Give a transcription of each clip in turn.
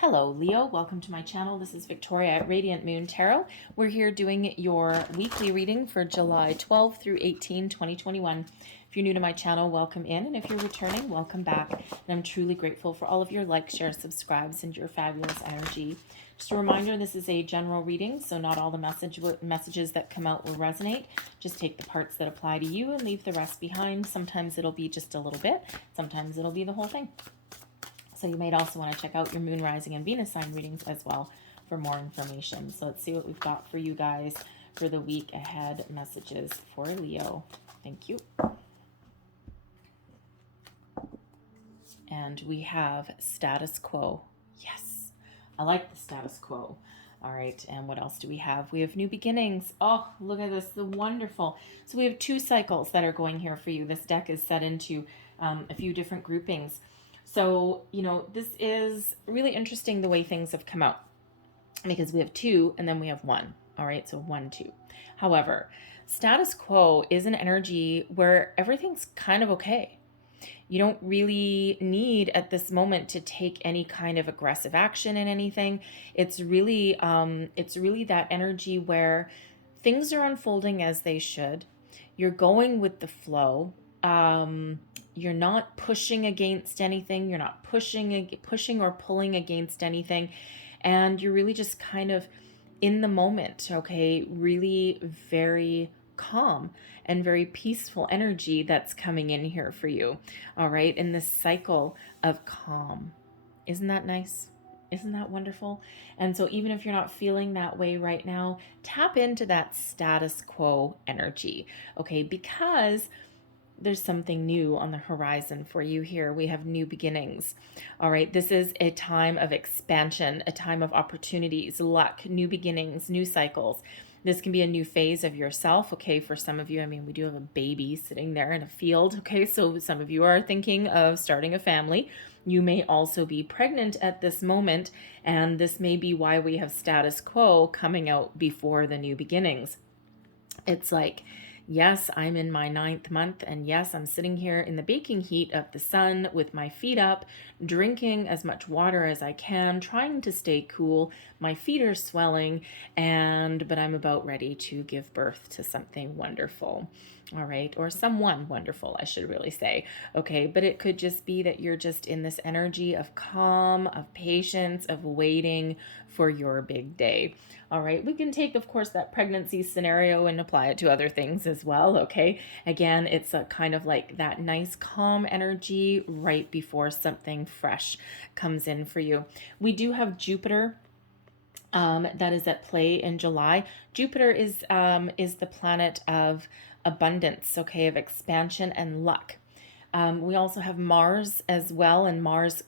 Hello, Leo. Welcome to my channel. This is Victoria at Radiant Moon Tarot. We're here doing your weekly reading for July 12 through 18, 2021. If you're new to my channel, welcome in. And if you're returning, welcome back. And I'm truly grateful for all of your likes, shares, subscribes, and your fabulous energy. Just a reminder, this is a general reading, so not all the messages that come out will resonate. Just take the parts that apply to you and leave the rest behind. Sometimes it'll be just a little bit. Sometimes it'll be the whole thing. So you might also want to check out your moon, rising, and Venus sign readings as well for more information. So let's see what we've got for you guys for the week ahead. Messages for Leo. Thank you. And we have status quo. Yes, I like the status quo. All right, and what else do we have? We have new beginnings. Oh, look at this, the wonderful. So we have two cycles that are going here for you. This deck is set into a few different groupings. So, this is really interesting the way things have come out because we have two and then we have one. All right, so 1, 2. However, status quo is an energy where everything's kind of okay. You don't really need at this moment to take any kind of aggressive action in anything. It's really that energy where things are unfolding as they should. You're going with the flow. You're not pushing against anything. You're not pushing or pulling against anything. And you're really just kind of in the moment, okay? Really very calm and very peaceful energy that's coming in here for you, all right? In this cycle of calm. Isn't that nice? Isn't that wonderful? And so even if you're not feeling that way right now, tap into that status quo energy, okay? Because there's something new on the horizon for you here. We have new beginnings. All right. This is a time of expansion, a time of opportunities, luck, new beginnings, new cycles. This can be a new phase of yourself. Okay. For some of you, I mean, we do have a baby sitting there in a field. Okay. So some of you are thinking of starting a family. You may also be pregnant at this moment. And this may be why we have status quo coming out before the new beginnings. It's like, yes, I'm in my 9th month, and yes, I'm sitting here in the baking heat of the sun with my feet up, drinking as much water as I can, trying to stay cool. My feet are swelling, but I'm about ready to give birth to something wonderful. All right, or someone wonderful, I should really say. Okay, but it could just be that you're just in this energy of calm, of patience, of waiting for your big day. All right, we can take, of course, that pregnancy scenario and apply it to other things as well. Okay, again, it's a kind of like that nice calm energy right before something fresh comes in for you. We do have Jupiter that is at play in July. Jupiter is the planet of abundance, okay, of expansion and luck. We also have Mars as well, and Mars,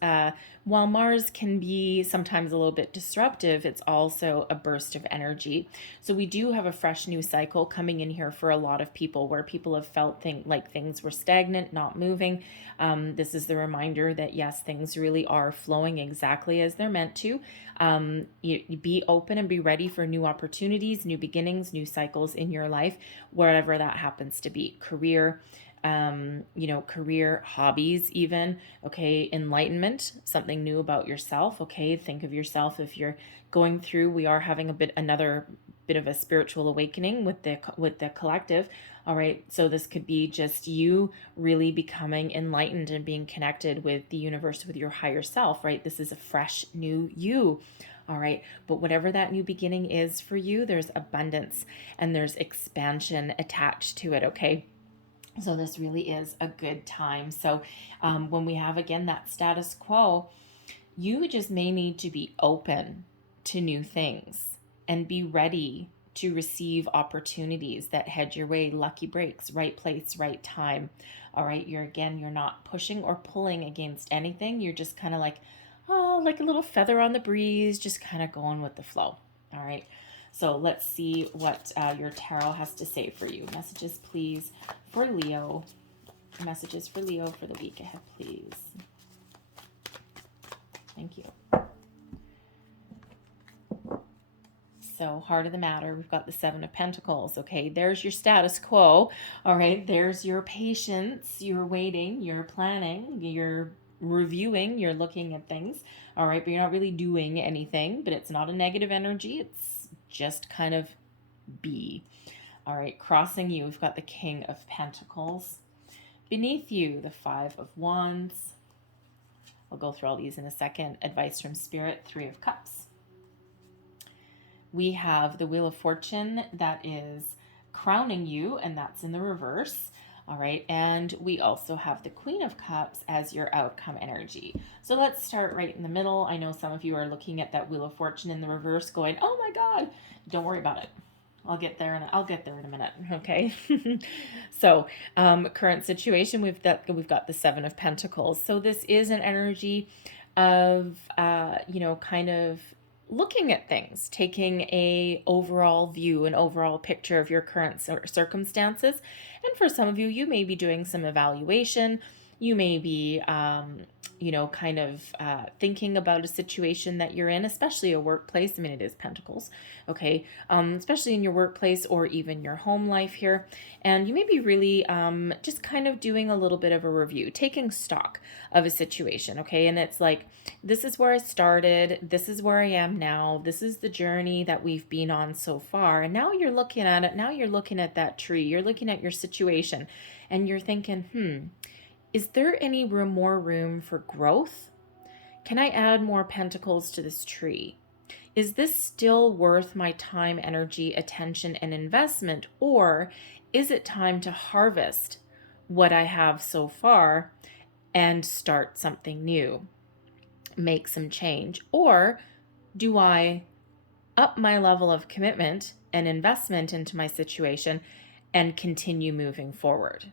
while Mars can be sometimes a little bit disruptive, it's also a burst of energy. So we do have a fresh new cycle coming in here for a lot of people where people have felt like things were stagnant, not moving. This is the reminder that yes, things really are flowing exactly as they're meant to. You be open and be ready for new opportunities, new beginnings, new cycles in your life, wherever that happens to be. Career, career, hobbies, even, okay, enlightenment, something new about yourself, okay, think of yourself if you're going through, we are having another bit of a spiritual awakening with the collective, all right, so this could be just you really becoming enlightened and being connected with the universe, with your higher self, right? This is a fresh new you. All right. But whatever that new beginning is for you, there's abundance and there's expansion attached to it. Okay. So this really is a good time. So when we have, again, that status quo, you just may need to be open to new things and be ready to receive opportunities that head your way, lucky breaks, right place, right time. All right. You're not pushing or pulling against anything. You're just kind of like, oh, like a little feather on the breeze, just kind of going with the flow. All right. So let's see what your tarot has to say for you. Messages, please, for Leo. Messages for Leo for the week ahead, please. Thank you. So, heart of the matter, we've got the 7 of Pentacles. Okay, there's your status quo. All right, there's your patience, your waiting, your planning, your reviewing, you're looking at things, all right, but you're not really doing anything, but it's not a negative energy. It's just kind of be. All right, crossing you, we've got the King of Pentacles. Beneath you, the Five of Wands. I'll go through all these in a second. Advice from Spirit, Three of Cups. We have the Wheel of Fortune that is crowning you, and that's in the reverse. All right, and we also have the Queen of Cups as your outcome energy. So let's start right in the middle. I know some of you are looking at that Wheel of Fortune in the reverse going, oh my God, don't worry about it. I'll get there in a minute. Okay. So, current situation, we've got the Seven of Pentacles. So this is an energy of, kind of looking at things, taking a overall view, an overall picture of your current circumstances. And for some of you, you may be doing some evaluation. You may be, thinking about a situation that you're in, especially a workplace. I mean, it is Pentacles, okay? Especially in your workplace or even your home life here. And you may be really just kind of doing a little bit of a review, taking stock of a situation, okay? And it's like, this is where I started. This is where I am now. This is the journey that we've been on so far. And now you're looking at it. Now you're looking at that tree. You're looking at your situation and you're thinking, is there any more room for growth? Can I add more pentacles to this tree? Is this still worth my time, energy, attention, and investment? Or is it time to harvest what I have so far and start something new, make some change? Or do I up my level of commitment and investment into my situation and continue moving forward?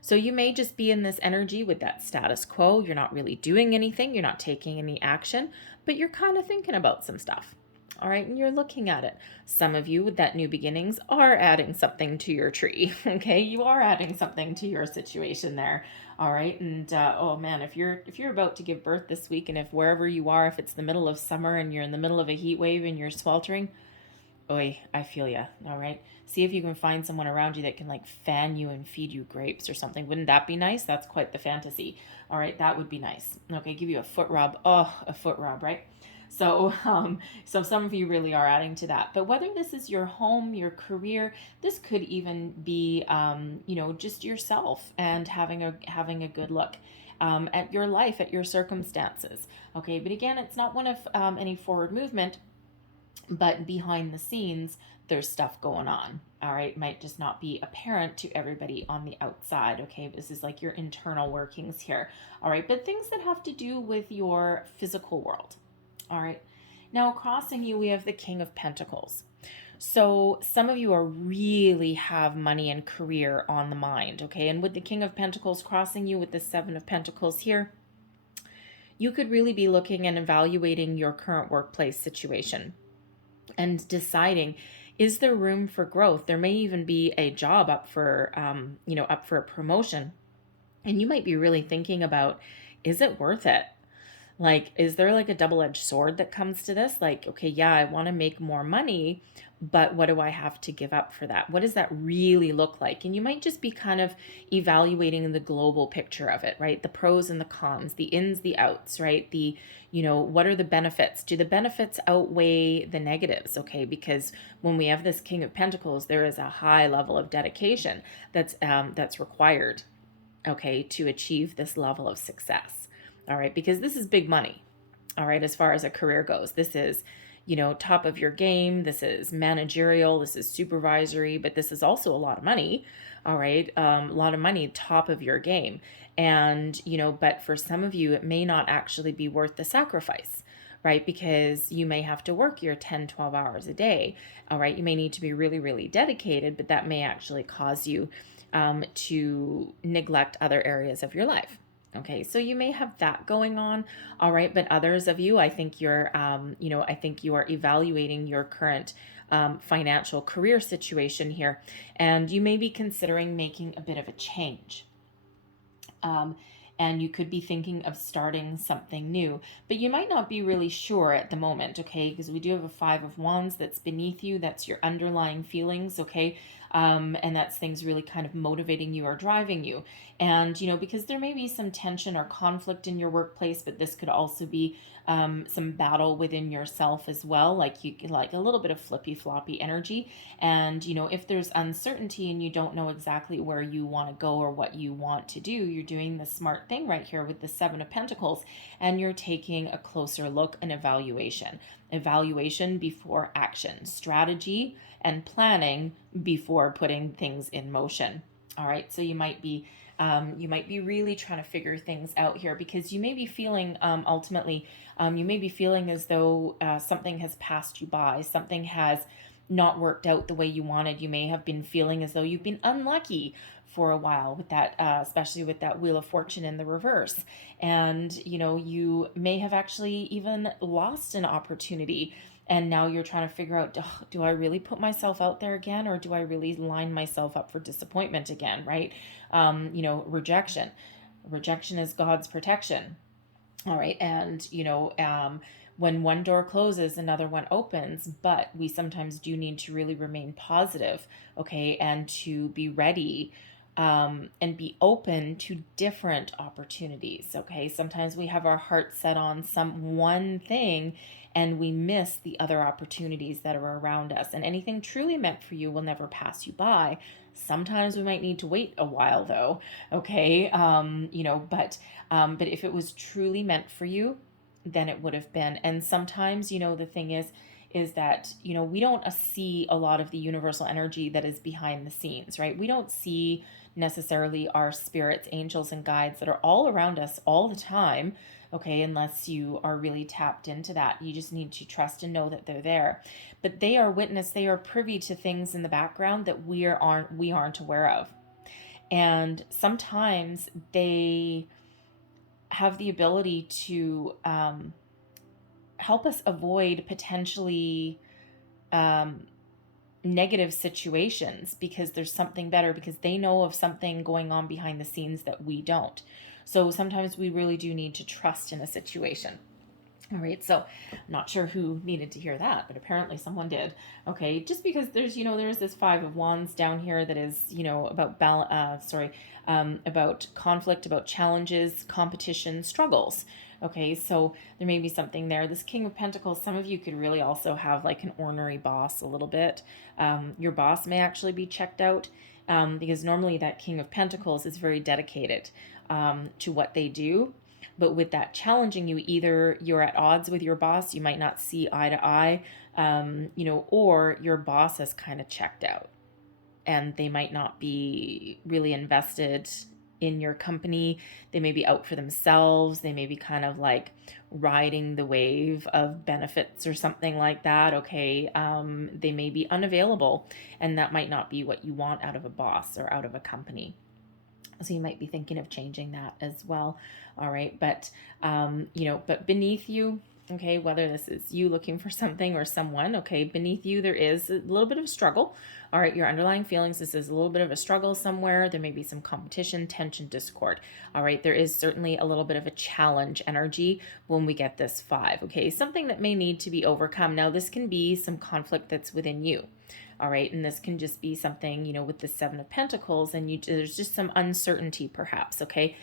So you may just be in this energy with that status quo. You're not really doing anything. You're not taking any action, but you're kind of thinking about some stuff. All right. And you're looking at it. Some of you with that new beginnings are adding something to your tree. Okay. You are adding something to your situation there. All right. And, oh man, if you're about to give birth this week, and if wherever you are, if it's the middle of summer and you're in the middle of a heat wave and you're sweltering, oy, I feel ya. All right. See if you can find someone around you that can like fan you and feed you grapes or something. Wouldn't that be nice? That's quite the fantasy. All right. That would be nice. Okay. Give you a foot rub. Oh, a foot rub, right? So, so some of you really are adding to that. But whether this is your home, your career, this could even be, just yourself and having a good look at your life, at your circumstances. Okay. But again, it's not one of any forward movement, but behind the scenes, there's stuff going on. All right. Might just not be apparent to everybody on the outside. Okay. This is like your internal workings here. All right. But things that have to do with your physical world. All right. Now, crossing you, we have the King of Pentacles. So some of you are really have money and career on the mind. Okay. And with the King of Pentacles crossing you with the Seven of Pentacles here, you could really be looking and evaluating your current workplace situation and deciding, is there room for growth? There may even be a job up for a promotion. And you might be really thinking about, is it worth it? Like, is there like a double-edged sword that comes to this? Like, okay, yeah, I want to make more money, but what do I have to give up for that? What does that really look like? And you might just be kind of evaluating the global picture of it, right? The pros and the cons, the ins, the outs, right? What are the benefits? Do the benefits outweigh the negatives? Okay, because when we have this King of Pentacles, there is a high level of dedication that's required, okay, to achieve this level of success. All right, because this is big money. All right, as far as a career goes, this is, top of your game. This is managerial. This is supervisory, but this is also a lot of money. All right, a lot of money, top of your game. And, but for some of you, it may not actually be worth the sacrifice, right? Because you may have to work your 10, 12 hours a day. All right, you may need to be really, really dedicated, but that may actually cause you to neglect other areas of your life. Okay, so you may have that going on, all right, but others of you, I think you are evaluating your current financial career situation here, and you may be considering making a bit of a change. And you could be thinking of starting something new, but you might not be really sure at the moment, okay, because we do have a Five of Wands that's beneath you. That's your underlying feelings, okay? and that's things really kind of motivating you or driving you. And, because there may be some tension or conflict in your workplace, but this could also be some battle within yourself as well, like a little bit of flippy floppy energy. And if there's uncertainty and you don't know exactly where you want to go or what you want to do, you're doing the smart thing right here with the Seven of Pentacles, and you're taking a closer look and evaluation before action, strategy and planning before putting things in motion. All right, so you might be really trying to figure things out here, because you may be feeling ultimately, you may be feeling as though something has passed you by, something has not worked out the way you wanted. You may have been feeling as though you've been unlucky for a while with that, especially with that Wheel of Fortune in the reverse. And, you may have actually even lost an opportunity. And now you're trying to figure out, do I really put myself out there again, or do I really line myself up for disappointment again, right? Rejection. Rejection is God's protection. All right. And, when one door closes, another one opens, but we sometimes do need to really remain positive, okay, and to be ready, and be open to different opportunities, okay? Sometimes we have our heart set on some one thing and we miss the other opportunities that are around us. And anything truly meant for you will never pass you by. Sometimes we might need to wait a while though, okay? But if it was truly meant for you, then it would have been. And sometimes, the thing is that, we don't see a lot of the universal energy that is behind the scenes, right? We don't see necessarily our spirits, angels, and guides that are all around us all the time, okay, unless you are really tapped into that. You just need to trust and know that they're there. But they are witness, they are privy to things in the background that we aren't aware of. And sometimes they have the ability to help us avoid potentially negative situations, because there's something better, because they know of something going on behind the scenes that we don't. So sometimes we really do need to trust in a situation. All right, so I'm not sure who needed to hear that, but apparently someone did. Okay, just because there's this Five of Wands down here that is, about conflict, about challenges, competition, struggles. Okay, so there may be something there. This King of Pentacles, some of you could really also have like an ornery boss a little bit. Your boss may actually be checked out, because normally that King of Pentacles is very dedicated to what they do. But with that challenging you, either you're at odds with your boss, you might not see eye to eye, or your boss has kind of checked out and they might not be really invested in your company. They may be out for themselves. They may be kind of like riding the wave of benefits or something like that. Okay. They may be unavailable, and that might not be what you want out of a boss or out of a company. So you might be thinking of changing that as well. All right. But, but beneath you, okay, whether this is you looking for something or someone, okay, beneath you, there is a little bit of struggle. All right. Your underlying feelings, this is a little bit of a struggle somewhere. There may be some competition, tension, discord. All right. There is certainly a little bit of a challenge energy when we get this 5. Okay. Something that may need to be overcome. Now, this can be some conflict that's within you. All right. And this can just be something, with the 7 of Pentacles, and there's just some uncertainty perhaps. Okay.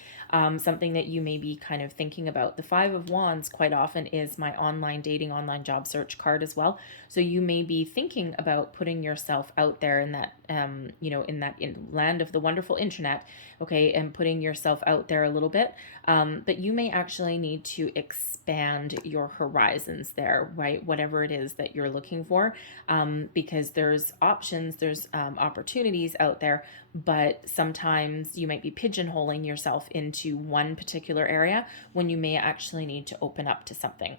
Something that you may be kind of thinking about. The 5 of Wands quite often is my online dating, online job search card as well. So you may be thinking about putting yourself out there in that, in land of the wonderful internet. Okay. And putting yourself out there a little bit. But you may actually need to expand your horizons there, right? Whatever it is that you're looking for, because there's options, there's opportunities out there, but sometimes you might be pigeonholing yourself into one particular area when you may actually need to open up to something.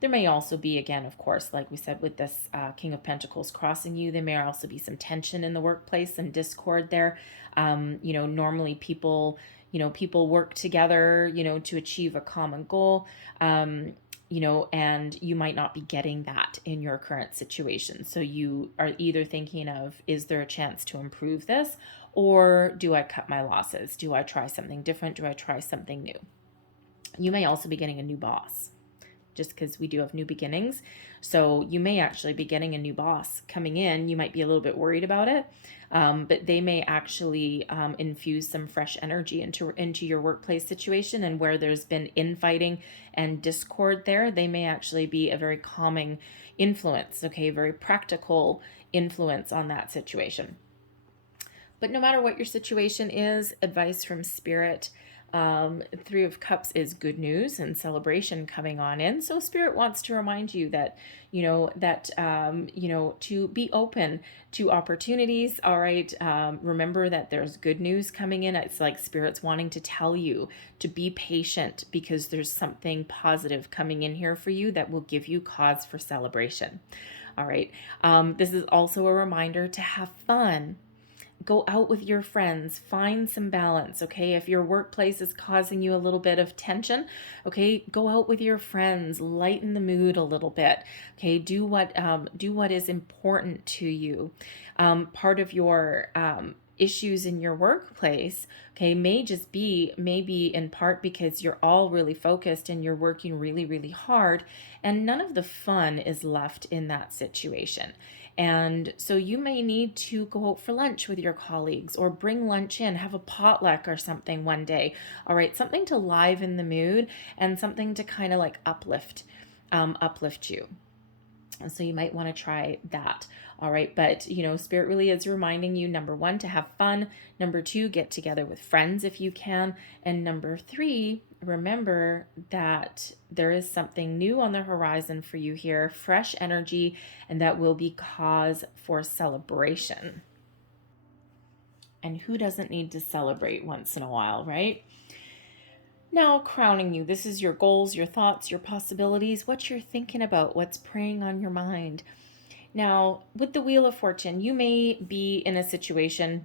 There may also be, again, of course, like we said, with this King of Pentacles crossing you, there may also be some tension in the workplace and discord there. Normally people work together, to achieve a common goal. And you might not be getting that in your current situation. So you are either thinking of, is there a chance to improve this? Or do I cut my losses? Do I try something different? Do I try something new? You may also be getting a new boss. just because we do have new beginnings. So you may actually be getting a new boss coming in. You might be a little bit worried about it, but they may actually infuse some fresh energy into your workplace situation. And where there's been infighting and discord there, they may actually be a very calming influence, okay, very practical influence on that situation. But no matter what your situation is, advice from Spirit, Three of Cups is good news and celebration coming on in. So Spirit wants to remind you that, to be open to opportunities. All right. Remember that there's good news coming in. It's like Spirit's wanting to tell you to be patient because there's something positive coming in here for you that will give you cause for celebration. All right. This is also a reminder to have fun. Go out with your friends, find some balance, okay? If your workplace is causing you a little bit of tension, okay, go out with your friends, lighten the mood a little bit, okay? Do what is important to you. Part of your issues in your workplace, okay, maybe in part because you're all really focused and you're working really, really hard, and none of the fun is left in that situation. And so you may need to go out for lunch with your colleagues or bring lunch in, have a potluck or something one day. All right, something to liven the mood and something to kind of like uplift you. And so you might want to try that. All right. But, Spirit really is reminding you, number 1, to have fun. Number 2, get together with friends if you can. And number 3, remember that there is something new on the horizon for you here, fresh energy, and that will be cause for celebration. And who doesn't need to celebrate once in a while, right? Now, crowning you, this is your goals, your thoughts, your possibilities, what you're thinking about, what's preying on your mind. Now, with the Wheel of Fortune, you may be in a situation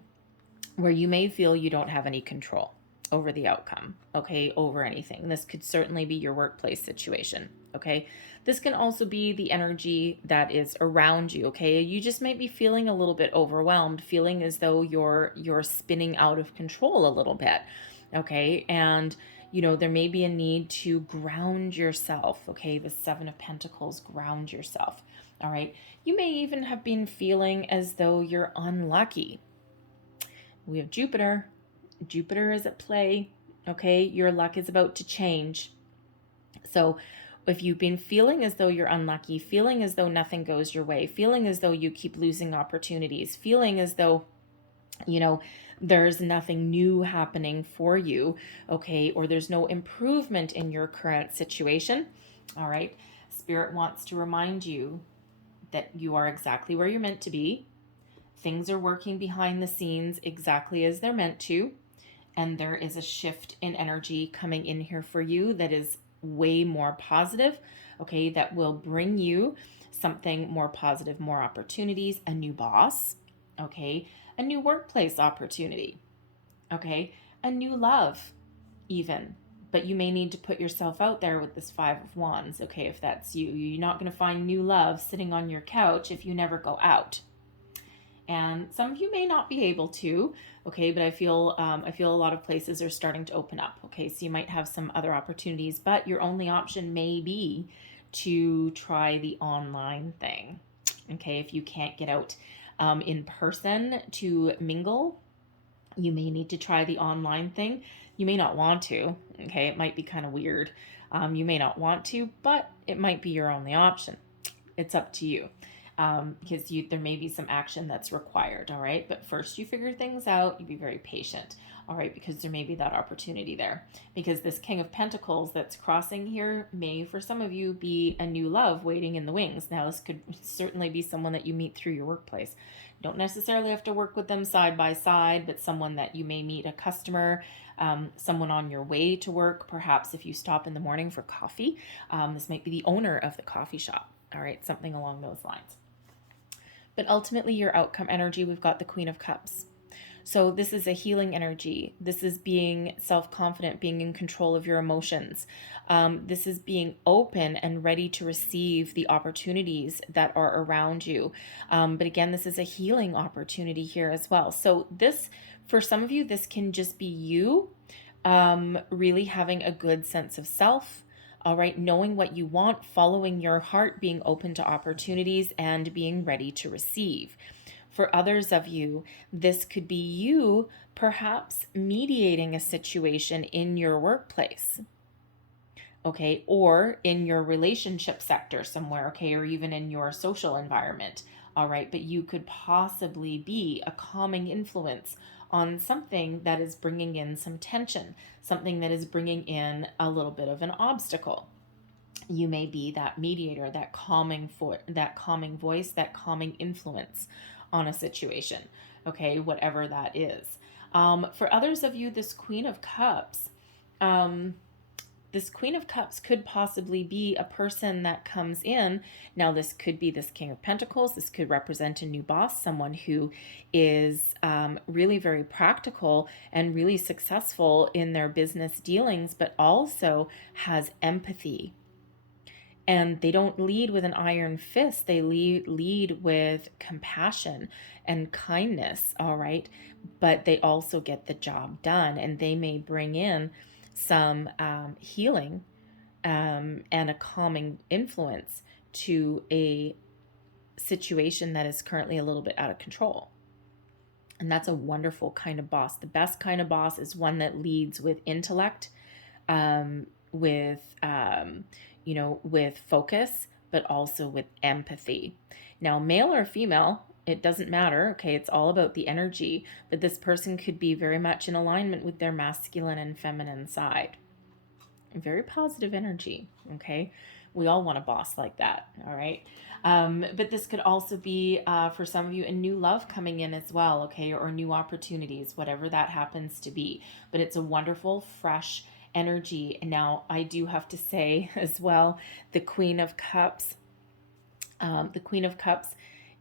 where you may feel you don't have any control over the outcome, okay, over anything. This could certainly be your workplace situation, okay? This can also be the energy that is around you, okay? You just might be feeling a little bit overwhelmed, feeling as though you're spinning out of control a little bit, okay? And there may be a need to ground yourself, okay? The 7 of Pentacles, ground yourself, all right? You may even have been feeling as though you're unlucky. We have Jupiter. Jupiter is at play, okay? Your luck is about to change. So if you've been feeling as though you're unlucky, feeling as though nothing goes your way, feeling as though you keep losing opportunities, feeling as though, there's nothing new happening for you, okay? Or there's no improvement in your current situation, all right? Spirit wants to remind you that you are exactly where you're meant to be. Things are working behind the scenes exactly as they're meant to. And there is a shift in energy coming in here for you that is way more positive, okay? That will bring you something more positive, more opportunities, a new boss, okay? A new workplace opportunity, okay? A new love, even. But you may need to put yourself out there with this 5 of Wands, okay? If that's you. You're not going to find new love sitting on your couch if you never go out. And some of you may not be able to, okay, but I feel a lot of places are starting to open up, okay? So you might have some other opportunities, but your only option may be to try the online thing, okay? If you can't get out in person to mingle, you may need to try the online thing. You may not want to, okay? It might be kind of weird. You may not want to, but it might be your only option. It's up to you. Because there may be some action that's required, all right? But first you figure things out, you be very patient, all right? Because there may be that opportunity there. Because this King of Pentacles that's crossing here may, for some of you, be a new love waiting in the wings. Now, this could certainly be someone that you meet through your workplace. You don't necessarily have to work with them side by side, but someone that you may meet, a customer, someone on your way to work, perhaps if you stop in the morning for coffee. This might be the owner of the coffee shop, all right? Something along those lines. But ultimately, your outcome energy, we've got the Queen of Cups. So this is a healing energy. This is being self-confident, being in control of your emotions. This is being open and ready to receive the opportunities that are around you. But again, this is a healing opportunity here as well. So this, for some of you, this can just be you really having a good sense of self, All right, knowing what you want, following your heart, being open to opportunities, and being ready to receive. For others of you, this could be you perhaps mediating a situation in your workplace, okay, or in your relationship sector somewhere, okay, or even in your social environment. All right, but you could possibly be a calming influence on something that is bringing in some tension, something that is bringing in a little bit of an obstacle. You may be that mediator, that calming voice, that calming influence on a situation, okay, whatever that is. For others of you, um, this Queen of Cups could possibly be a person that comes in. Now, this could be this King of Pentacles. This could represent a new boss, someone who is really very practical and really successful in their business dealings, but also has empathy. And they don't lead with an iron fist. They lead with compassion and kindness, all right? But they also get the job done, and they may bring in some healing and a calming influence to a situation that is currently a little bit out of control. And that's a wonderful kind of boss. The best kind of boss is one that leads with intellect, with with focus, but also with empathy. Now, male or female, it doesn't matter. Okay, it's all about the energy, but this person could be very much in alignment with their masculine and feminine side. Very positive energy. Okay, we all want a boss like that. All right. But this could also be, for some of you, a new love coming in as well, okay, or new opportunities, whatever that happens to be. But it's a wonderful, fresh energy. And now I do have to say as well, the Queen of Cups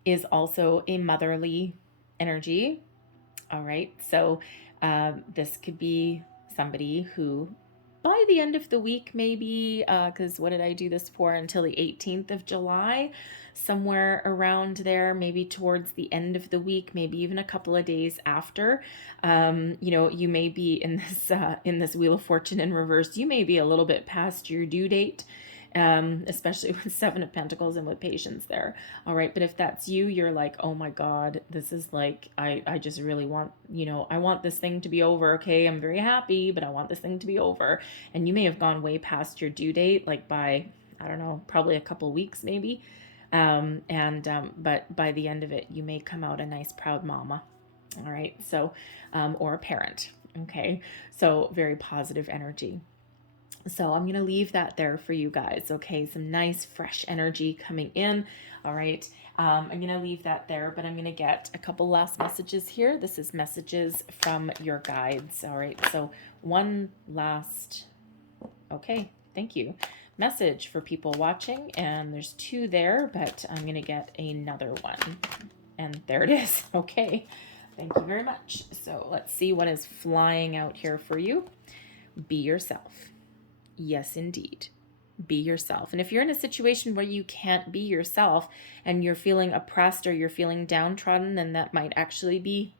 is also a motherly energy. All right. So this could be somebody who, by the end of the week, maybe, because what did I do this for? Until the 18th of July, somewhere around there, maybe towards the end of the week, maybe even a couple of days after. You may be in this Wheel of Fortune in reverse. You may be a little bit past your due date. Especially with Seven of Pentacles and with Patience there. All right. But if that's you, you're like, oh my God, this is like, I just really want, I want this thing to be over. Okay. I'm very happy, but I want this thing to be over. And you may have gone way past your due date, like by, I don't know, probably a couple weeks maybe. But by the end of it, you may come out a nice, proud mama. All right. So, or a parent. Okay. So very positive energy. So I'm going to leave that there for you guys. Okay. Some nice fresh energy coming in. All right. I'm going to leave that there, but I'm going to get a couple last messages here. This is messages from your guides. All right. So one last, okay. Thank you. Message for people watching. And there's two there, but I'm going to get another one. And there it is. Okay. Thank you very much. So let's see what is flying out here for you. Be yourself. Yes, indeed. Be yourself. And if you're in a situation where you can't be yourself and you're feeling oppressed or you're feeling downtrodden, then that might actually be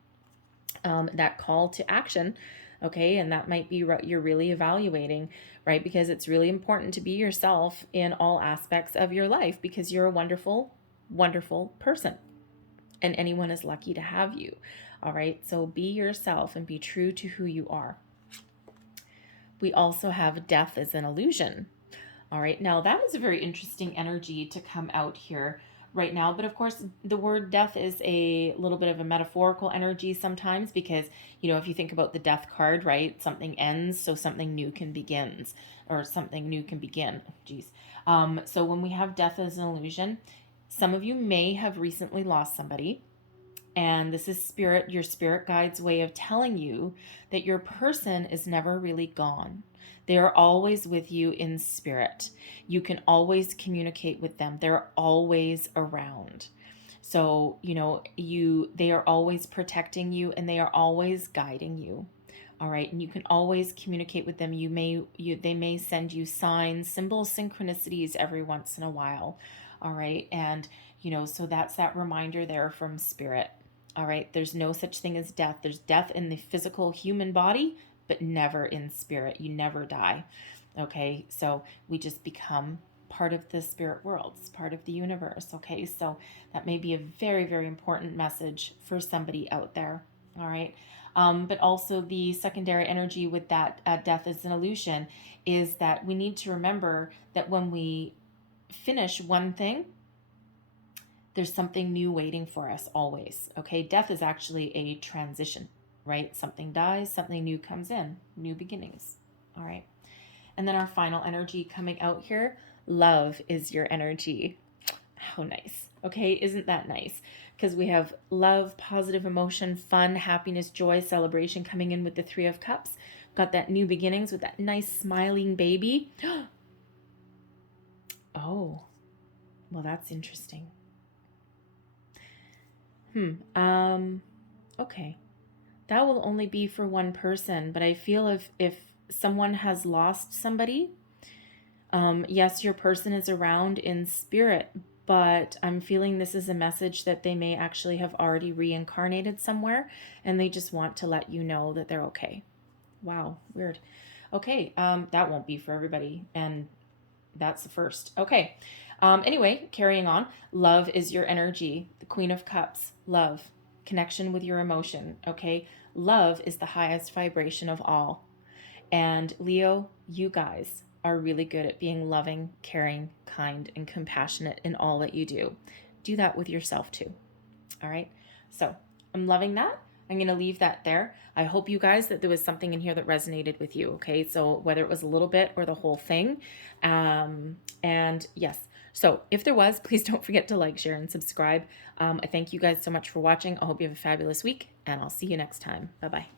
that call to action. Okay. And that might be what you're really evaluating, right? Because it's really important to be yourself in all aspects of your life because you're a wonderful, wonderful person. And anyone is lucky to have you. All right. So be yourself and be true to who you are. We also have death as an illusion. All right. Now that is a very interesting energy to come out here right now. But of course, the word death is a little bit of a metaphorical energy sometimes because, if you think about the death card, right, something ends, so something new can begin. Geez. So when we have death as an illusion, some of you may have recently lost somebody. And this is your spirit guide's way of telling you that your person is never really gone. They are always with you in spirit. You can always communicate with them. They're always around. So, they are always protecting you and they are always guiding you. All right. And you can always communicate with them. They may send you signs, symbols, synchronicities every once in a while. All right. And, so that's that reminder there from spirit. All right. There's no such thing as death. There's death in the physical human body, but never in spirit. You never die. Okay, so we just become part of the spirit world, it's part of the universe. Okay, so that may be a very, very important message for somebody out there. All right. But also, the secondary energy with that death is an illusion is that we need to remember that when we finish one thing, there's something new waiting for us always. Okay, death is actually a transition, right? Something dies, something new comes in, new beginnings. All right. And then our final energy coming out here, love is your energy. How nice. Okay, isn't that nice? Because we have love, positive emotion, fun, happiness, joy, celebration coming in with the Three of Cups. Got that new beginnings with that nice smiling baby. Oh, well, that's interesting. Okay. That will only be for one person, but I feel if someone has lost somebody, yes, your person is around in spirit, but I'm feeling this is a message that they may actually have already reincarnated somewhere and they just want to let you know that they're okay. Wow, weird. Okay, that won't be for everybody, and that's the first. Okay. Anyway, carrying on. Love is your energy. The Queen of Cups. Love. Connection with your emotion. Okay. Love is the highest vibration of all. And Leo, you guys are really good at being loving, caring, kind, and compassionate in all that you do. Do that with yourself too. All right. So I'm loving that. I'm going to leave that there. I hope you guys that there was something in here that resonated with you. Okay. So whether it was a little bit or the whole thing. And yes. So if there was, please don't forget to like, share, and subscribe. I thank you guys so much for watching. I hope you have a fabulous week, and I'll see you next time. Bye-bye.